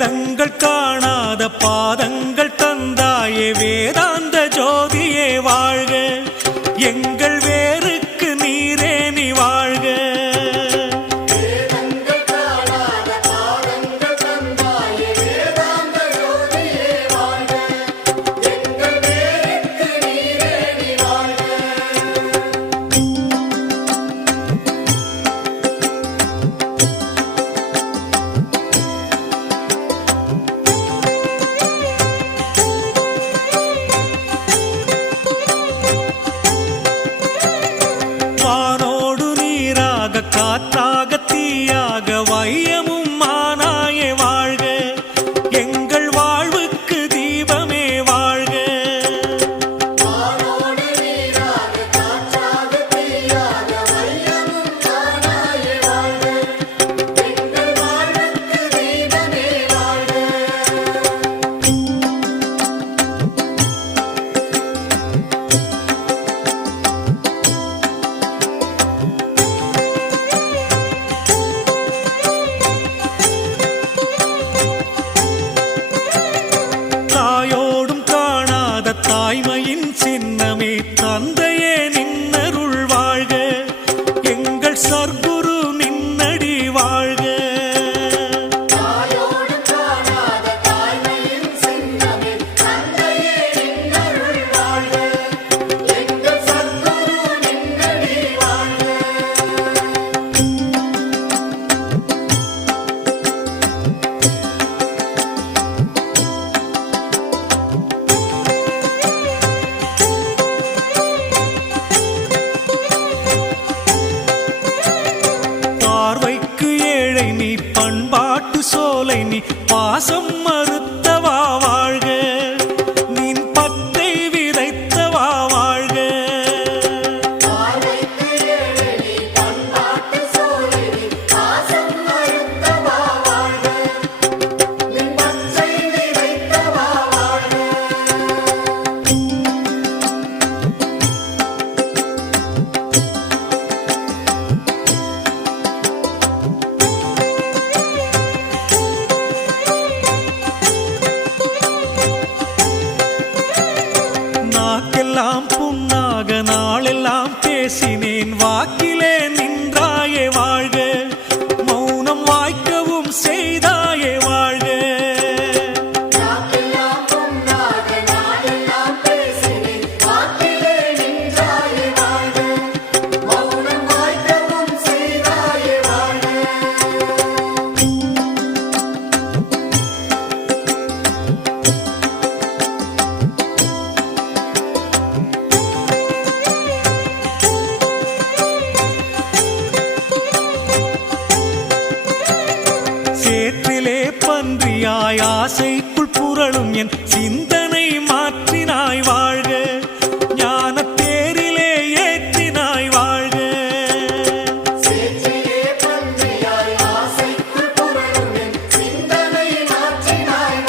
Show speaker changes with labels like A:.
A: வேதங்கள் காணாத பாதங்கள் தந்தாயே வேதாந்த ஜோதியே வாழ்க. எங்க காற்றா ചിന്ന పాసమ్మరు. நாக்கெல்லாம் புண்ணாக நாளெல்லாம் பேசினேன். வாக்கிலே நின்றாயே வாழ்க. ஆசைக்குள் புரளும் என் சிந்தை.